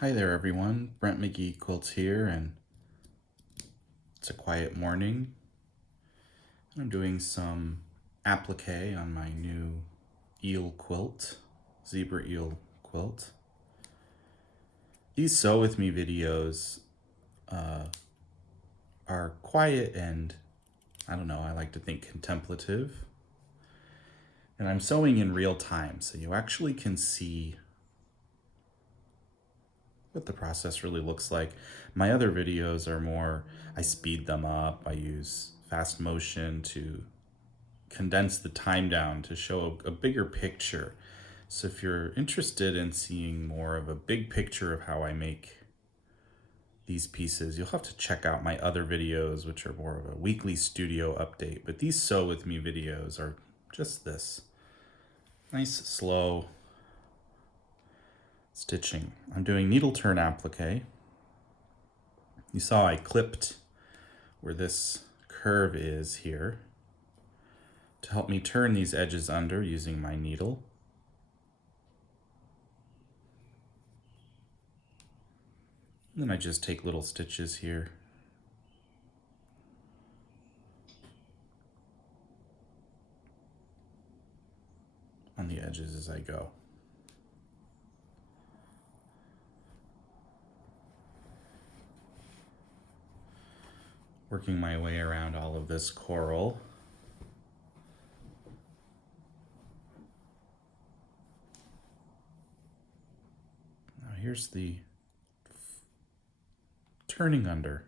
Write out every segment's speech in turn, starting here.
Hi there everyone, Brent McGee Quilts here, and it's a quiet morning. I'm doing some applique on my new eel quilt, zebra eel quilt. These sew with me videos are quiet and, I don't know, I like to think contemplative. And I'm sewing in real time, so you actually can see what the process really looks like. My other videos are more, I speed them up, I use fast motion to condense the time down to show a bigger picture. So if you're interested in seeing more of a big picture of how I make these pieces, you'll have to check out my other videos, which are more of a weekly studio update. But these sew with me videos are just this nice, slow stitching. I'm doing needle turn applique. You saw I clipped where this curve is here to help me turn these edges under using my needle. And then I just take little stitches here. On the edges as I go. Working my way around all of this coral. Now here's the turning under.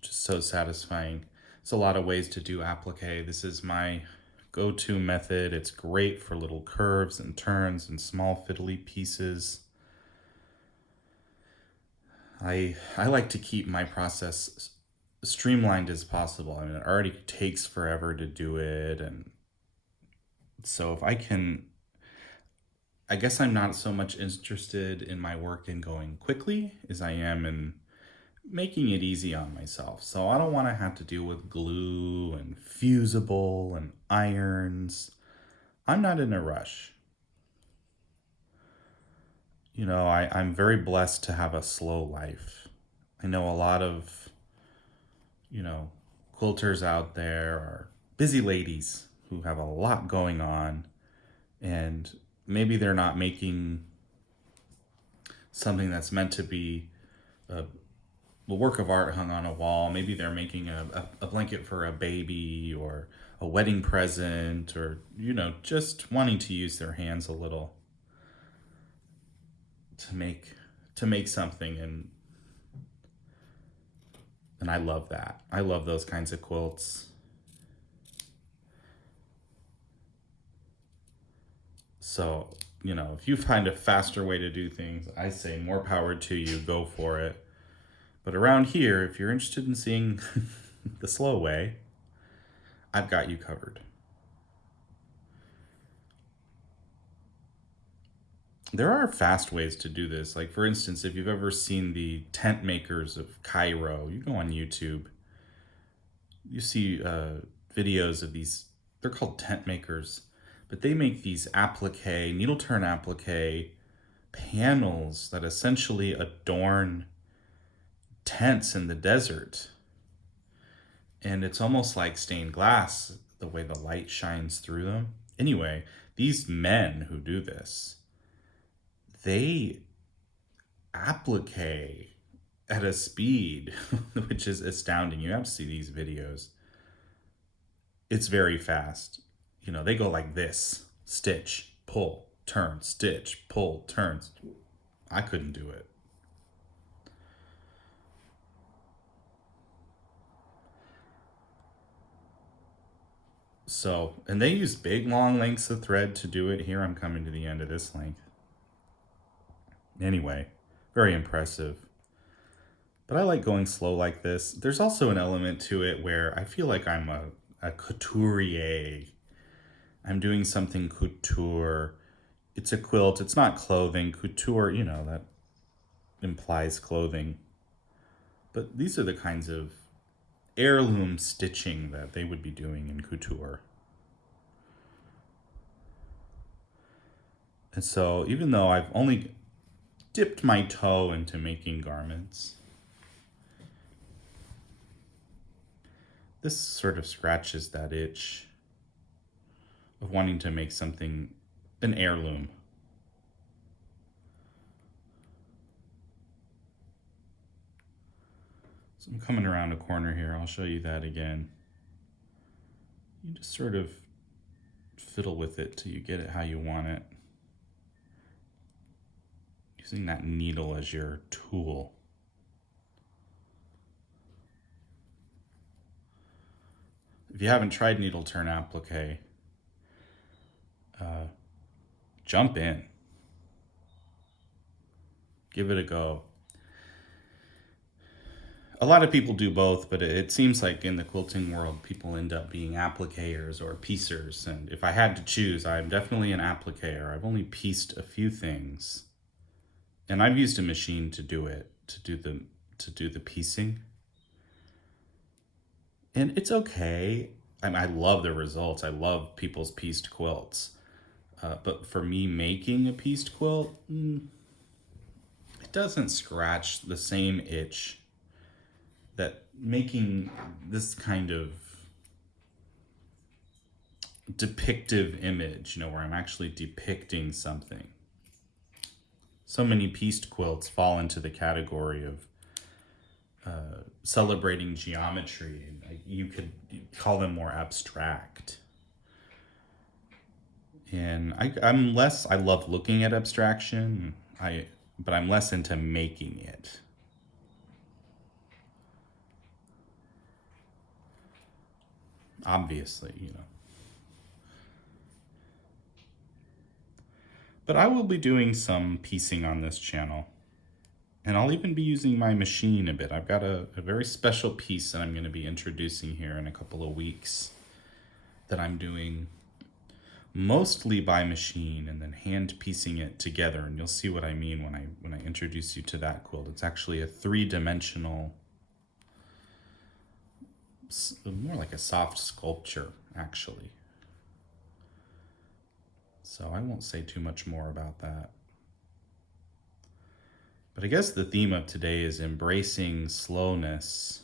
Just so satisfying. There's a lot of ways to do applique. This is my go-to method. It's great for little curves and turns and small fiddly pieces. I like to keep my process streamlined as possible. I mean, it already takes forever to do it, and so if I can, I guess I'm not so much interested in my work in going quickly as I am in making it easy on myself. So I don't want to have to deal with glue and fusible and irons. I'm not in a rush. You know, I'm very blessed to have a slow life. I know a lot of, quilters out there are busy ladies who have a lot going on, and maybe they're not making something that's meant to be a work of art hung on a wall. Maybe they're making a blanket for a baby or a wedding present, or, just wanting to use their hands a little to make something. And I love that. I love those kinds of quilts. So, if you find a faster way to do things, I say more power to you, go for it. But around here, if you're interested in seeing the slow way, I've got you covered. There are fast ways to do this. Like, for instance, if you've ever seen the tent makers of Cairo, you go on YouTube, you see videos of these, they're called tent makers, but they make these applique, needle turn applique panels that essentially adorn tents in the desert. And it's almost like stained glass, the way the light shines through them. Anyway, these men who do this, they applique at a speed which is astounding. You have to see these videos. It's very fast. They go like this: stitch, pull, turn, stitch, pull, turns. I couldn't do it. So, and they use big long lengths of thread to do it. Here I'm coming to the end of this length. Anyway, very impressive. But I like going slow like this. There's also an element to it where I feel like I'm a couturier. I'm doing something couture. It's a quilt. It's not clothing. Couture, that implies clothing. But these are the kinds of heirloom stitching that they would be doing in couture. And so even though I've only dipped my toe into making garments, this sort of scratches that itch of wanting to make something, an heirloom. So I'm coming around a corner here. I'll show you that again. You just sort of fiddle with it till you get it how you want it. Using that needle as your tool. If you haven't tried needle turn applique, jump in. Give it a go. A lot of people do both, but it seems like in the quilting world, people end up being appliqueurs or piecers. And if I had to choose, I'm definitely an appliqueur. I've only pieced a few things, and I've used a machine to do it, to do the piecing. And it's okay. I love the results. I love people's pieced quilts. But for me, making a pieced quilt, it doesn't scratch the same itch that making this kind of depictive image, where I'm actually depicting something. So many pieced quilts fall into the category of celebrating geometry. You could call them more abstract. And I love looking at abstraction, but I'm less into making it. Obviously. But I will be doing some piecing on this channel. And I'll even be using my machine a bit. I've got a very special piece that I'm going to be introducing here in a couple of weeks that I'm doing mostly by machine and then hand piecing it together. And you'll see what I mean when I introduce you to that quilt. It's actually a 3-dimensional, more like a soft sculpture, actually. So I won't say too much more about that. But I guess the theme of today is embracing slowness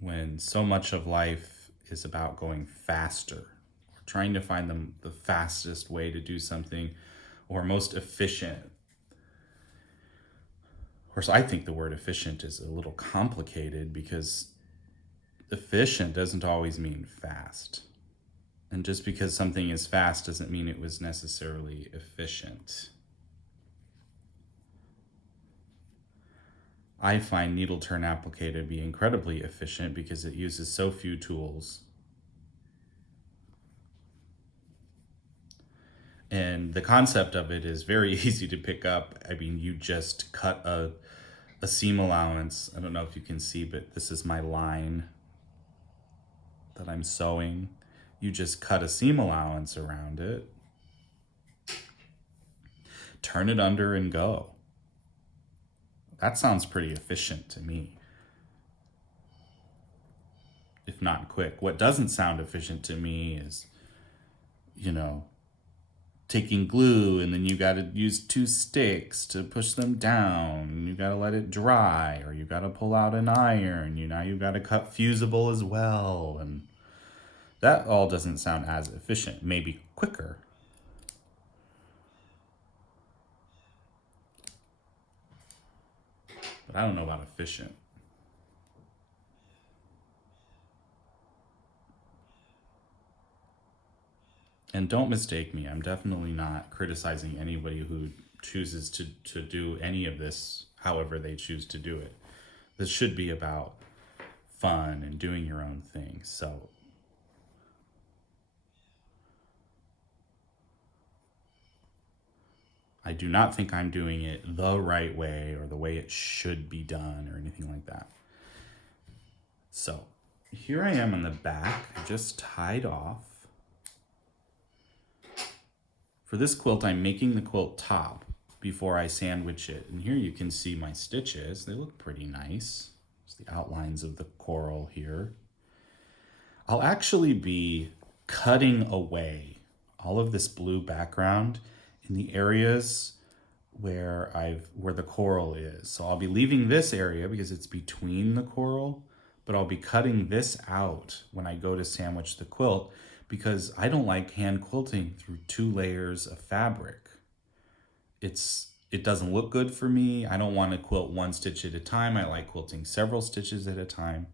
when so much of life is about going faster, or trying to find the fastest way to do something, or most efficient. Of course, I think the word efficient is a little complicated because efficient doesn't always mean fast. And just because something is fast doesn't mean it was necessarily efficient. I find needle turn applique to be incredibly efficient because it uses so few tools. And the concept of it is very easy to pick up. I mean, you just cut a seam allowance. I don't know if you can see, but this is my line that I'm sewing. You just cut a seam allowance around it, turn it under and go. That sounds pretty efficient to me, if not quick. What doesn't sound efficient to me is, taking glue and then you got to use 2 sticks to push them down. And you got to let it dry, or you got to pull out an iron. Now you got to cut fusible as well. And that all doesn't sound as efficient, maybe quicker. But I don't know about efficient. And don't mistake me, I'm definitely not criticizing anybody who chooses to do any of this however they choose to do it. This should be about fun and doing your own thing. So I do not think I'm doing it the right way or the way it should be done or anything like that. So here I am on the back. I just tied off. For this quilt, I'm making the quilt top before I sandwich it. And here you can see my stitches. They look pretty nice. There's the outlines of the coral here. I'll actually be cutting away all of this blue background in the areas where the coral is. So I'll be leaving this area because it's between the coral, but I'll be cutting this out when I go to sandwich the quilt because I don't like hand quilting through 2 layers of fabric. It doesn't look good for me. I don't want to quilt 1 stitch at a time. I like quilting several stitches at a time.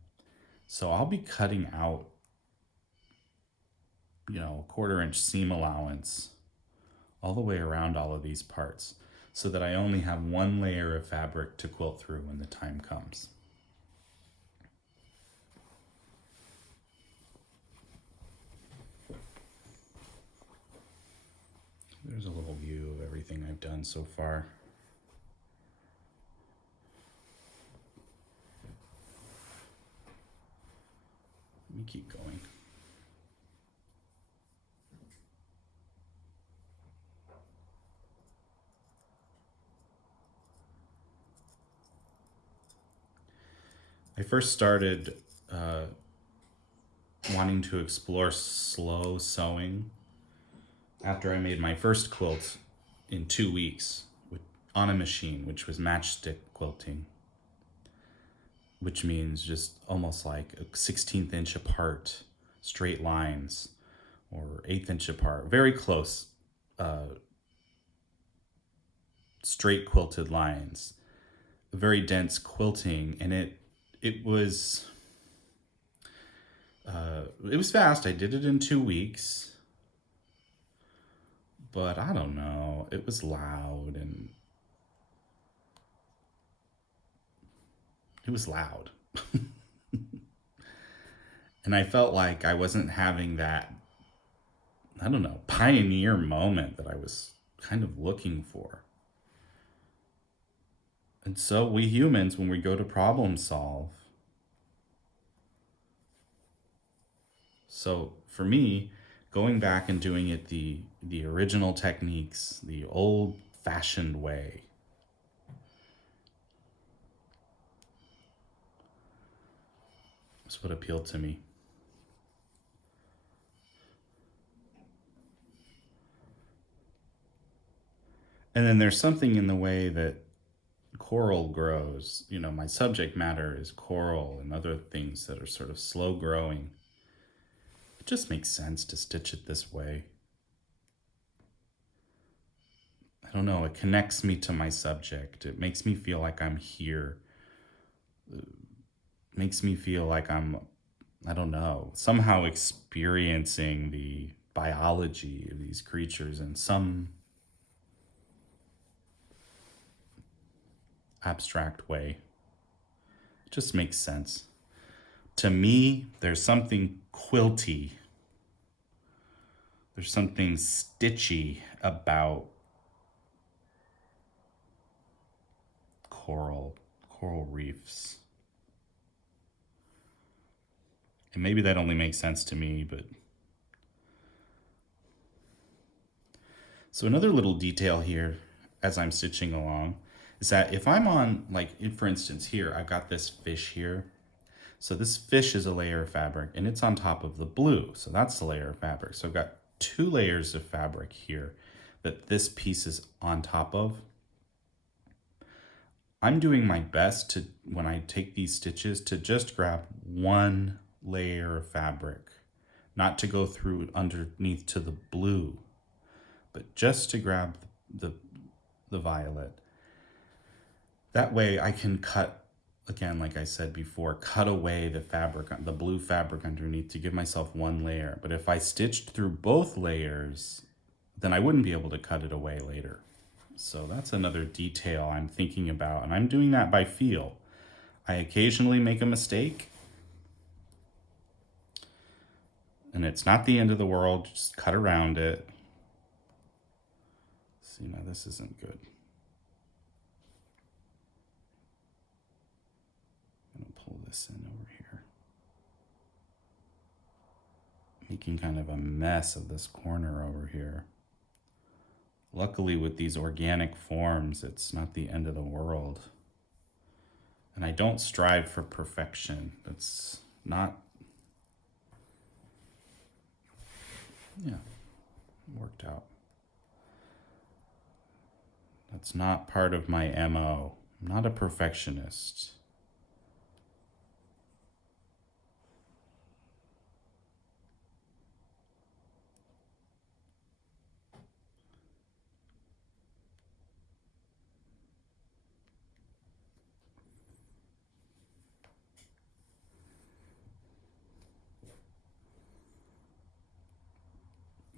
So I'll be cutting out, a 1/4 inch seam allowance all the way around all of these parts so that I only have 1 layer of fabric to quilt through when the time comes. There's a little view of everything I've done so far. Let me keep going. I first started wanting to explore slow sewing after I made my first quilt in 2 weeks on a machine, which was matchstick quilting, which means just almost like a 1/16 inch apart straight lines or 1/8 inch apart, very close straight quilted lines, very dense quilting. And it was fast. I did it in 2 weeks, but I don't know, it was loud and it was loud. And I felt like I wasn't having that, I don't know, pioneer moment that I was kind of looking for. And so we humans, when we go to problem solve, so for me, going back and doing it the original techniques, the old fashioned way, is what appealed to me. And then there's something in the way that coral grows. My subject matter is coral and other things that are sort of slow growing. It just makes sense to stitch it this way. I don't know, it connects me to my subject. It makes me feel like I'm here. It makes me feel like I'm, I don't know, somehow experiencing the biology of these creatures in some abstract way. It just makes sense. To me, there's something quilty. There's something stitchy about coral reefs. And maybe that only makes sense to me, but... So another little detail here as I'm stitching along is that if I'm on, for instance here, I've got this fish here. So this fish is a layer of fabric and it's on top of the blue. So that's the layer of fabric. So I've got 2 layers of fabric here that this piece is on top of. I'm doing my best to, when I take these stitches, to just grab 1 layer of fabric, not to go through underneath to the blue, but just to grab the violet. That way I can cut, again, like I said before, cut away the fabric, the blue fabric underneath to give myself 1 layer. But if I stitched through both layers, then I wouldn't be able to cut it away later. So that's another detail I'm thinking about, and I'm doing that by feel. I occasionally make a mistake, and it's not the end of the world. Just cut around it. See, now this isn't good. I'm gonna pull this in over here, making kind of a mess of this corner over here. Luckily, with these organic forms, it's not the end of the world. And I don't strive for perfection. That's not, yeah, worked out. That's not part of my MO. I'm not a perfectionist.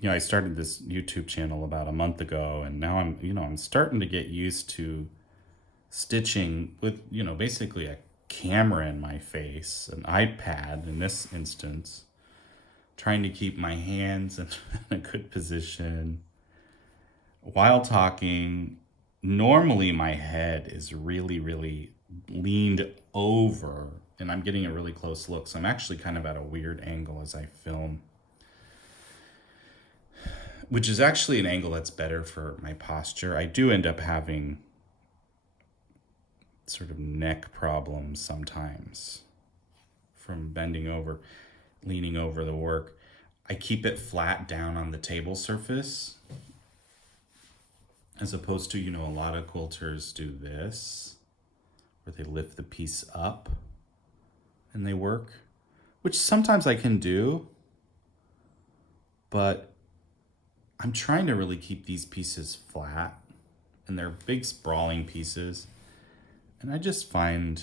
I started this YouTube channel about a month ago, and now I'm starting to get used to stitching with, basically a camera in my face, an iPad in this instance, trying to keep my hands in a good position while talking. Normally, my head is really, really leaned over, and I'm getting a really close look. So I'm actually kind of at a weird angle as I film, which is actually an angle that's better for my posture. I do end up having sort of neck problems sometimes from bending over, leaning over the work. I keep it flat down on the table surface, as opposed to, a lot of quilters do this, where they lift the piece up and they work, which sometimes I can do, but I'm trying to really keep these pieces flat, and they're big sprawling pieces. And I just find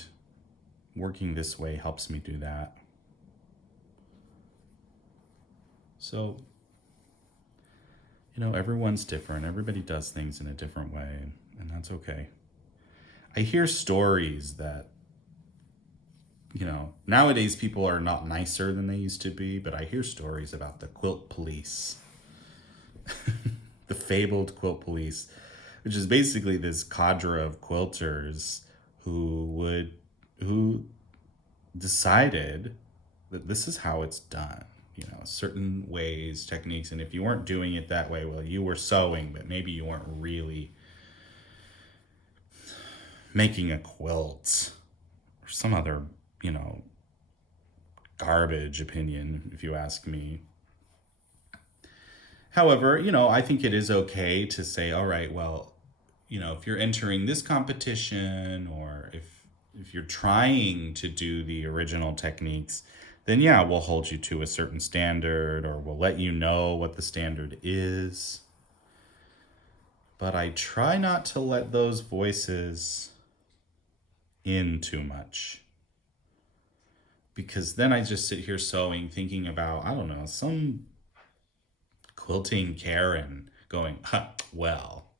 working this way helps me do that. So, everyone's different. Everybody does things in a different way, and that's okay. I hear stories that, nowadays people are not nicer than they used to be, but I hear stories about the quilt police, the fabled quilt police, which is basically this cadre of quilters who decided that this is how it's done, certain ways, techniques, and if you weren't doing it that way, well, you were sewing, but maybe you weren't really making a quilt, or some other, garbage opinion, if you ask me. However, I think it is okay to say, all right, well, if you're entering this competition, or if you're trying to do the original techniques, then yeah, we'll hold you to a certain standard, or we'll let you know what the standard is. But I try not to let those voices in too much, because then I just sit here sewing, thinking about, I don't know, some quilting Karen going, well,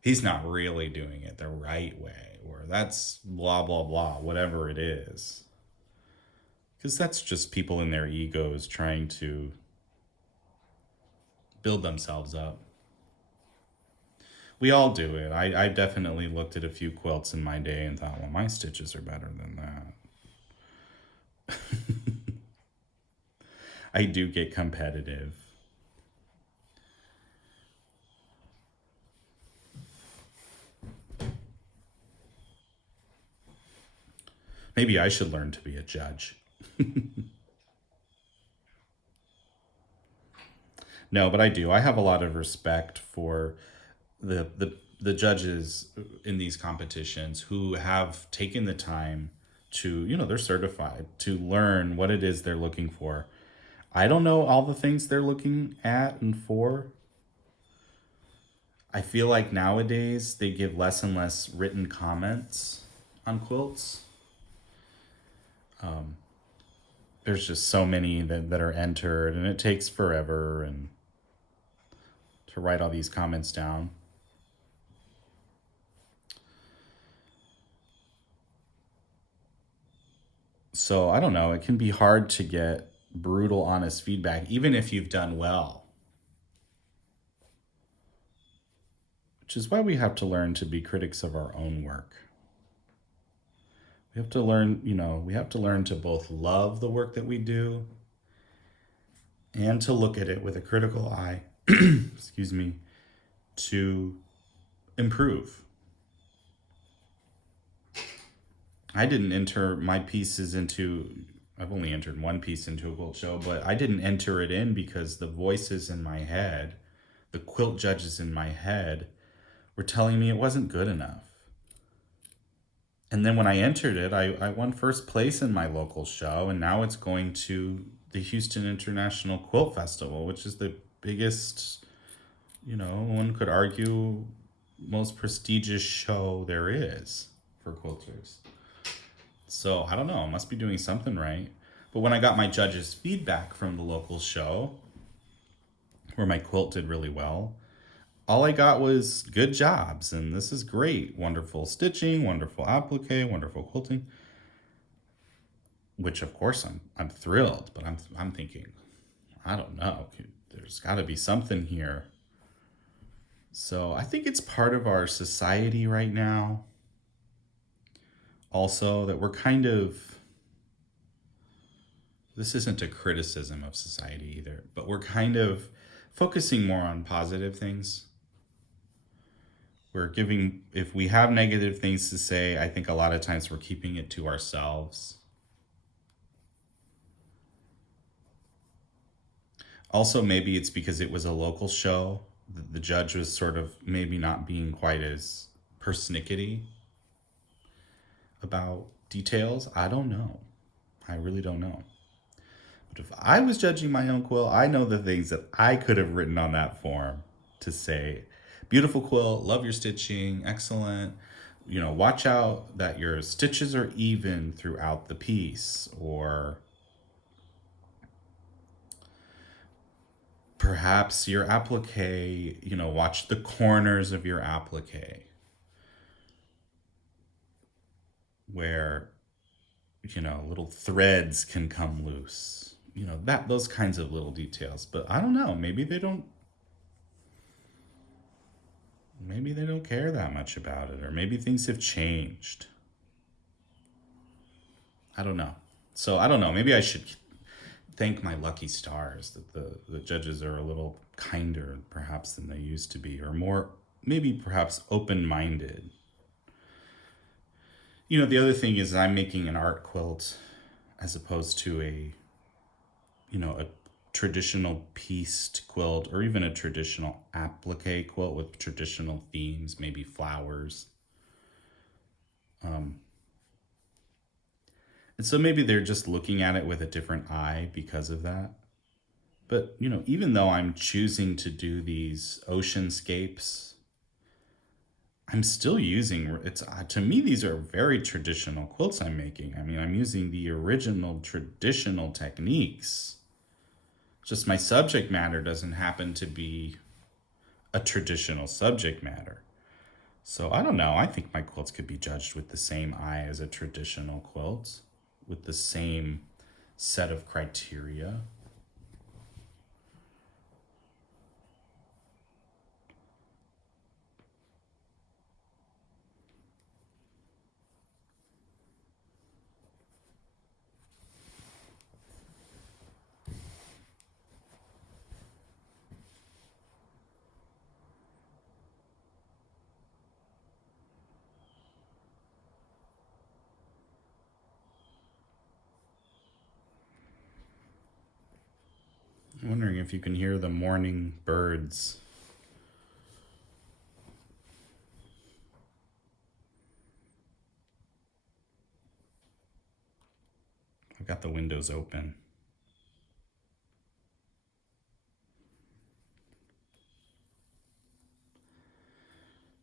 he's not really doing it the right way, or that's blah, blah, blah, whatever it is. Because that's just people in their egos trying to build themselves up. We all do it. I definitely looked at a few quilts in my day and thought, well, my stitches are better than that. I do get competitive. Maybe I should learn to be a judge. No, but I do. I have a lot of respect for the judges in these competitions who have taken the time to, they're certified to learn what it is they're looking for. I don't know all the things they're looking at and for. I feel like nowadays they give less and less written comments on quilts. There's just so many that are entered, and it takes forever and to write all these comments down. So I don't know, it can be hard to get brutal, honest feedback, even if you've done well. Which is why we have to learn to be critics of our own work. We have to learn, we have to learn to both love the work that we do and to look at it with a critical eye, excuse me, to improve. I didn't enter my pieces I've only entered one piece into a quilt show, but I didn't enter it in because the voices in my head the quilt judges in my head were telling me it wasn't good enough. And then when I entered it, I won first place in my local show, and now it's going to the Houston International Quilt Festival, which is the biggest, one could argue, most prestigious show there is for quilters. So I don't know, I must be doing something right. But when I got my judges' feedback from the local show, where my quilt did really well, all I got was good jobs, and this is great. Wonderful stitching, wonderful applique, wonderful quilting. Which of course I'm thrilled, but I'm thinking, I don't know, there's got to be something here. So I think it's part of our society right now. Also, that we're kind of, this isn't a criticism of society either, but we're kind of focusing more on positive things. We're giving, if we have negative things to say, I think a lot of times we're keeping it to ourselves. Also, maybe it's because it was a local show. The judge was sort of maybe not being quite as persnickety about details. I don't know. I really don't know. But if I was judging my own quilt, I know the things that I could have written on that form to say, beautiful quilt, love your stitching, excellent. Watch out that your stitches are even throughout the piece, or perhaps your applique, watch the corners of your applique where, little threads can come loose, those kinds of little details. But I don't know, maybe they don't care that much about it, or maybe things have changed. I don't know. So I don't know, maybe I should thank my lucky stars that the judges are a little kinder perhaps than they used to be, or more, maybe perhaps open-minded. The other thing is I'm making an art quilt as opposed to a traditional pieced quilt, or even a traditional applique quilt with traditional themes, maybe flowers. And so maybe they're just looking at it with a different eye because of that. But, even though I'm choosing to do these oceanscapes, I'm still using, to me, these are very traditional quilts I'm making. I mean, I'm using the original traditional techniques. Just my subject matter doesn't happen to be a traditional subject matter. So I don't know. I think my quilts could be judged with the same eye as a traditional quilt, with the same set of criteria. I'm wondering if you can hear the morning birds. I've got the windows open.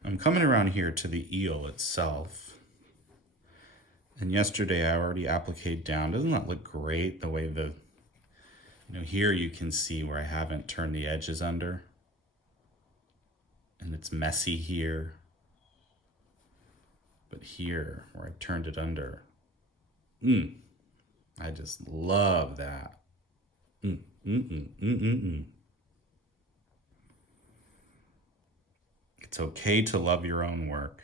I'm coming around here to the eel itself. And yesterday I already appliqued down. Doesn't that look great, the way here you can see where I haven't turned the edges under. And it's messy here. But here, where I turned it under, I just love that. It's okay to love your own work.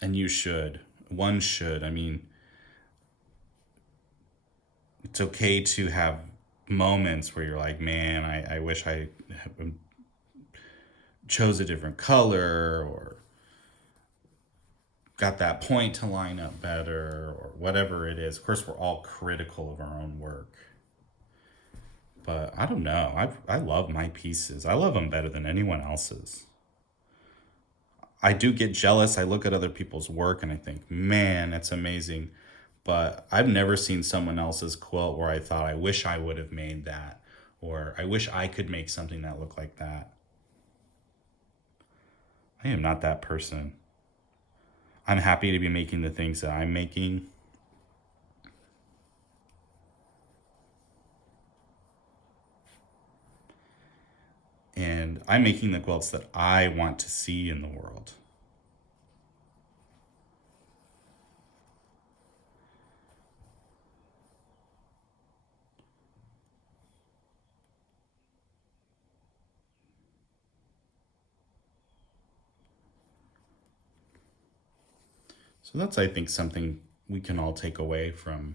And you should. One should. I mean, it's okay to have moments where you're like, man, I wish I chose a different color, or got that point to line up better, or whatever it is. Of course, we're all critical of our own work. But I don't know. I love my pieces. I love them better than anyone else's. I do get jealous. I look at other people's work and I think, man, that's amazing. But I've never seen someone else's quilt where I thought, I wish I would have made that, or I wish I could make something that looked like that. I am not that person. I'm happy to be making the things that I'm making. And I'm making the quilts that I want to see in the world. So that's, I think, something we can all take away from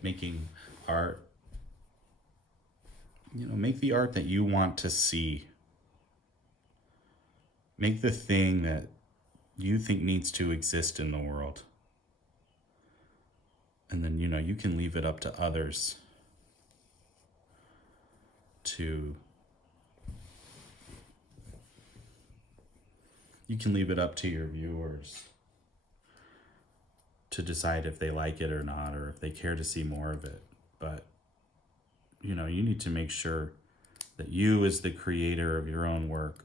making art. Make the art that you want to see. Make the thing that you think needs to exist in the world. And then, you can leave it up to others to, you can leave it up to your viewers to decide if they like it or not, or if they care to see more of it. But, you need to make sure that you, as the creator of your own work,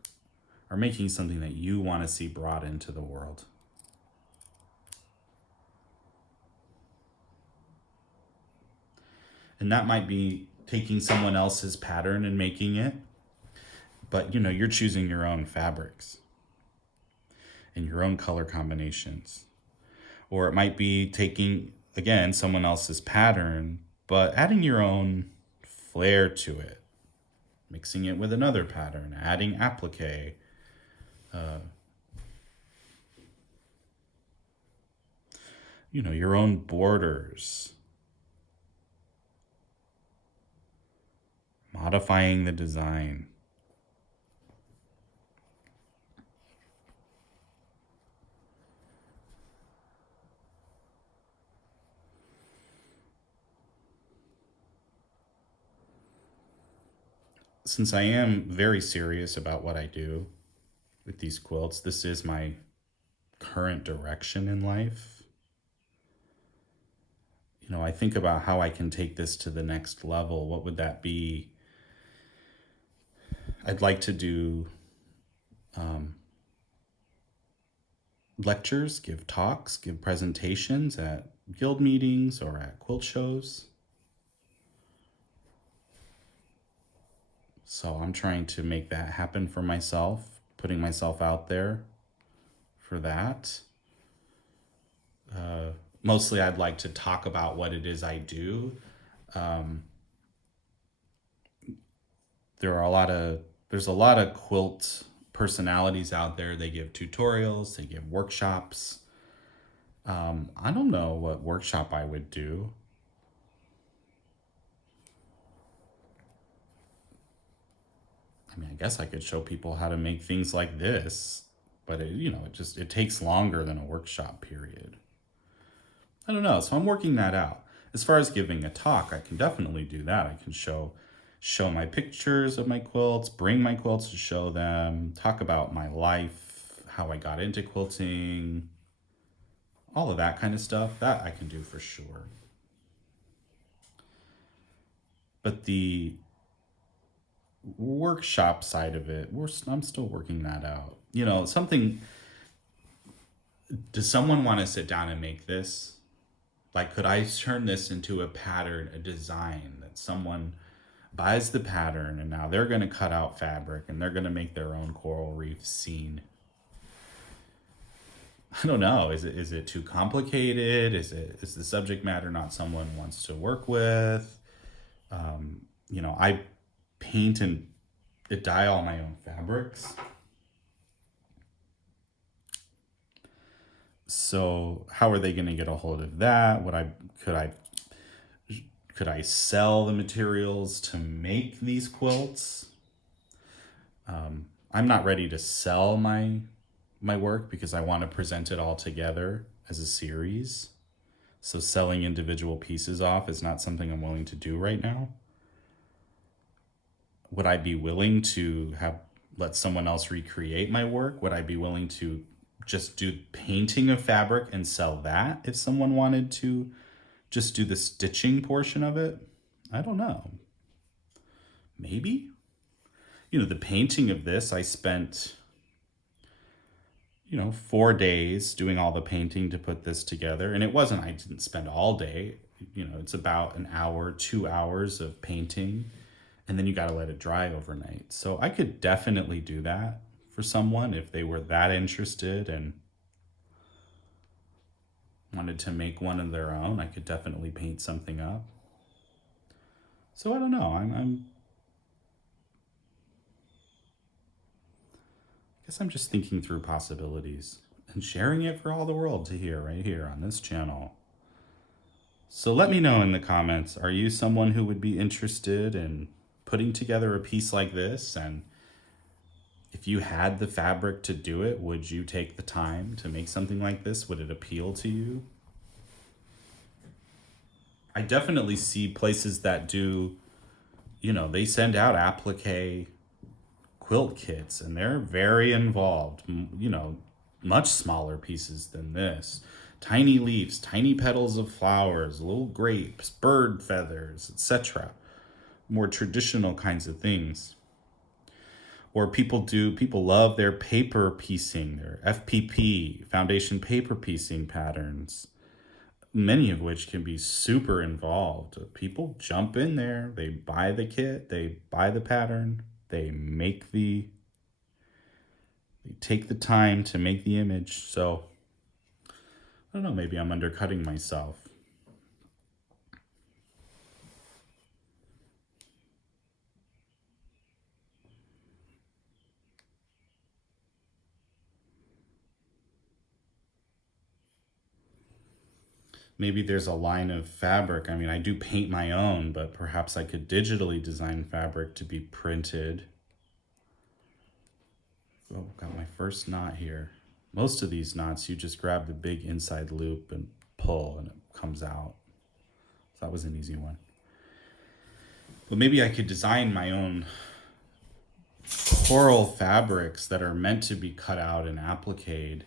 are making something that you want to see brought into the world. And that might be taking someone else's pattern and making it, but you're choosing your own fabrics and your own color combinations. Or it might be taking, again, someone else's pattern, but adding your own flair to it, mixing it with another pattern, adding applique, your own borders, modifying the design. Since I am very serious about what I do with these quilts, this is my current direction in life. I think about how I can take this to the next level. What would that be? I'd like to do lectures, give talks, give presentations at guild meetings or at quilt shows. So I'm trying to make that happen for myself, putting myself out there for that. Mostly I'd like to talk about what it is I do. There's a lot of quilt personalities out there. They give tutorials, they give workshops. I don't know what workshop I would do. I mean, I guess I could show people how to make things like this, but it takes longer than a workshop period. I don't know. So I'm working that out. As far as giving a talk, I can definitely do that. I can show my pictures of my quilts, bring my quilts to show them, talk about my life, how I got into quilting, all of that kind of stuff. That I can do for sure. But the workshop side of it, I'm still working that out. Something, does someone want to sit down and make this? Like, could I turn this into a pattern, a design that someone buys the pattern and now they're going to cut out fabric and they're going to make their own coral reef scene? I don't know. Is it too complicated? Is the subject matter not someone wants to work with? I paint and dye all my own fabrics. So how are they going to get a hold of that? Could I sell the materials to make these quilts? I'm not ready to sell my work because I want to present it all together as a series. So selling individual pieces off is not something I'm willing to do right now. would I be willing to have let someone else recreate my work? Would I be willing to just do painting of fabric and sell that if someone wanted to just do the stitching portion of it? I don't know. Maybe. The painting of this, I spent 4 days doing all the painting to put this together. And I didn't spend all day. It's about an hour, 2 hours of painting. And then you got to let it dry overnight. So I could definitely do that for someone if they were that interested and wanted to make one of their own. I could definitely paint something up. So I don't know. I guess I'm just thinking through possibilities and sharing it for all the world to hear right here on this channel. So let me know in the comments, are you someone who would be interested in putting together a piece like this? And if you had the fabric to do it, would you take the time to make something like this? Would it appeal to you? I definitely see places that do, they send out applique quilt kits, and they're very involved, much smaller pieces than this. Tiny leaves, tiny petals of flowers, little grapes, bird feathers, etc. More traditional kinds of things. Or people love their paper piecing, their FPP, foundation paper piecing patterns, many of which can be super involved. People jump in there, they buy the kit, they buy the pattern, they take the time to make the image. So I don't know, maybe I'm undercutting myself. Maybe there's a line of fabric. I mean, I do paint my own, but perhaps I could digitally design fabric to be printed. Oh, got my first knot here. Most of these knots, you just grab the big inside loop and pull and it comes out. So that was an easy one. But maybe I could design my own coral fabrics that are meant to be cut out and appliqued.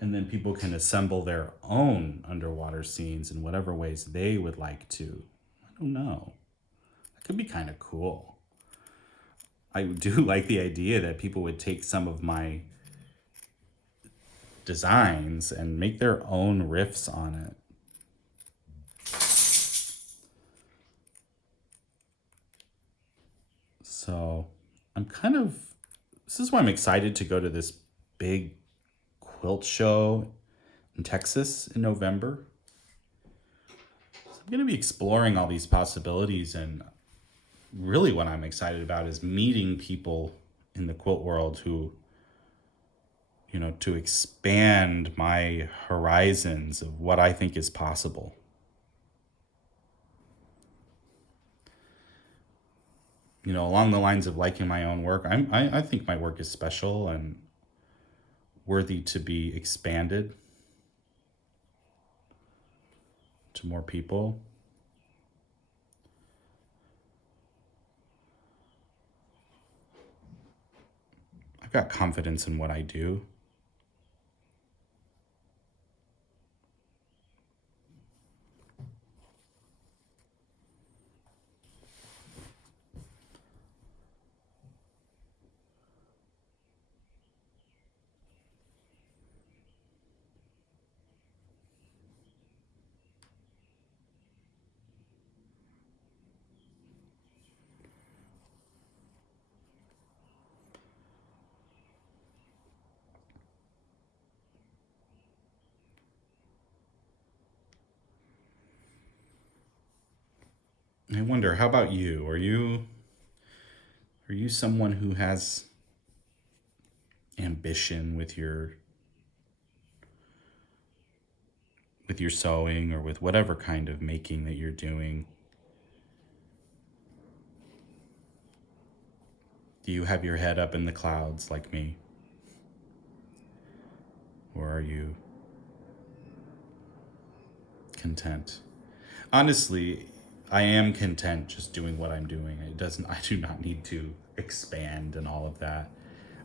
And then people can assemble their own underwater scenes in whatever ways they would like to. I don't know. That could be kind of cool. I do like the idea that people would take some of my designs and make their own riffs on it. So this is why I'm excited to go to this big quilt show in Texas in November. So I'm going to be exploring all these possibilities, and really what I'm excited about is meeting people in the quilt world who, to expand my horizons of what I think is possible. Along the lines of liking my own work, I think my work is special and worthy to be expanded to more people. I've got confidence in what I do. I wonder, how about you? Are you someone who has ambition with your sewing or with whatever kind of making that you're doing? Do you have your head up in the clouds like me? Or are you content? Honestly, I am content just doing what I'm doing. I do not need to expand and all of that.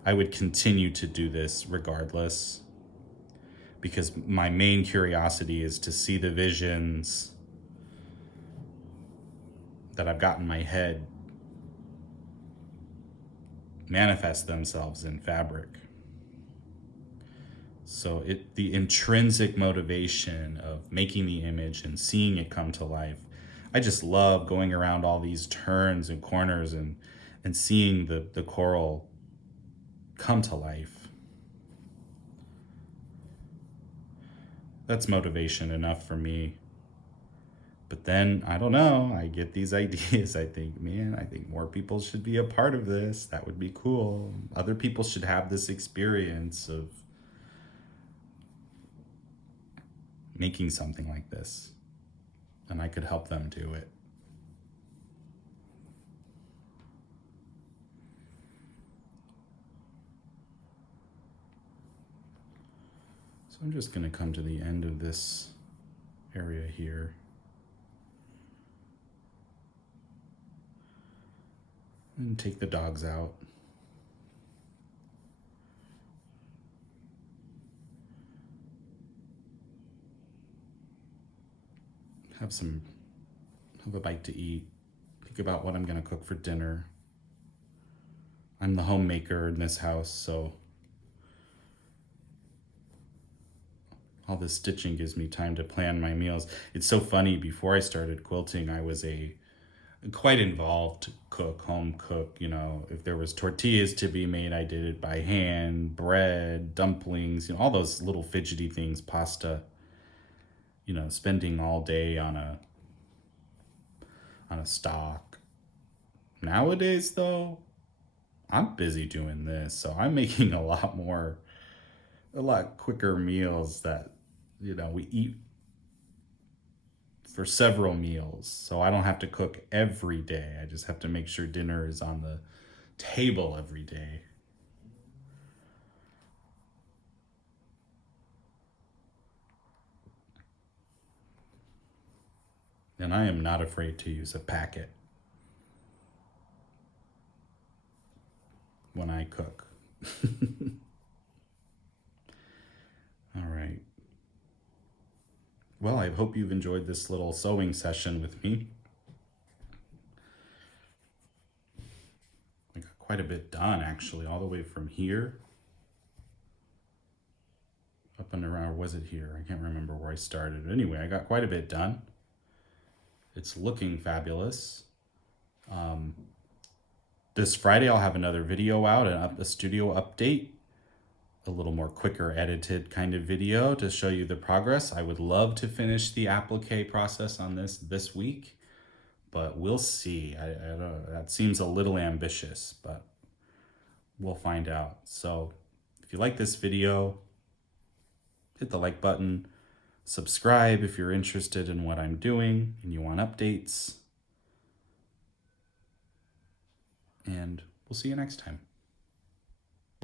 I would continue to do this regardless, because my main curiosity is to see the visions that I've got in my head manifest themselves in fabric. So the intrinsic motivation of making the image and seeing it come to life. I just love going around all these turns and corners and seeing the coral come to life. That's motivation enough for me. But then, I don't know, I get these ideas. I think, man, I think more people should be a part of this. That would be cool. Other people should have this experience of making something like this. And I could help them do it. So I'm just going to come to the end of this area here. And take the dogs out. Have a bite to eat. Think about what I'm gonna cook for dinner. I'm the homemaker in this house, so all this stitching gives me time to plan my meals. It's so funny, before I started quilting, I was a quite involved cook, home cook. You know, if there was tortillas to be made, I did it by hand, bread, dumplings, all those little fidgety things, pasta. Spending all day on a stock. Nowadays, though, I'm busy doing this, so I'm making a lot quicker meals that, we eat for several meals. So I don't have to cook every day. I just have to make sure dinner is on the table every day. And I am not afraid to use a packet when I cook. All right. Well, I hope you've enjoyed this little sewing session with me. I got quite a bit done, actually, all the way from here up and around. Or was it here? I can't remember where I started. Anyway, I got quite a bit done. It's looking fabulous. This Friday, I'll have another video out, a studio update, a little more quicker edited kind of video to show you the progress. I would love to finish the applique process on this week, but we'll see. I don't know, that seems a little ambitious, but we'll find out. So if you like this video, hit the like button, subscribe if you're interested in what I'm doing and you want updates, and we'll see you next time.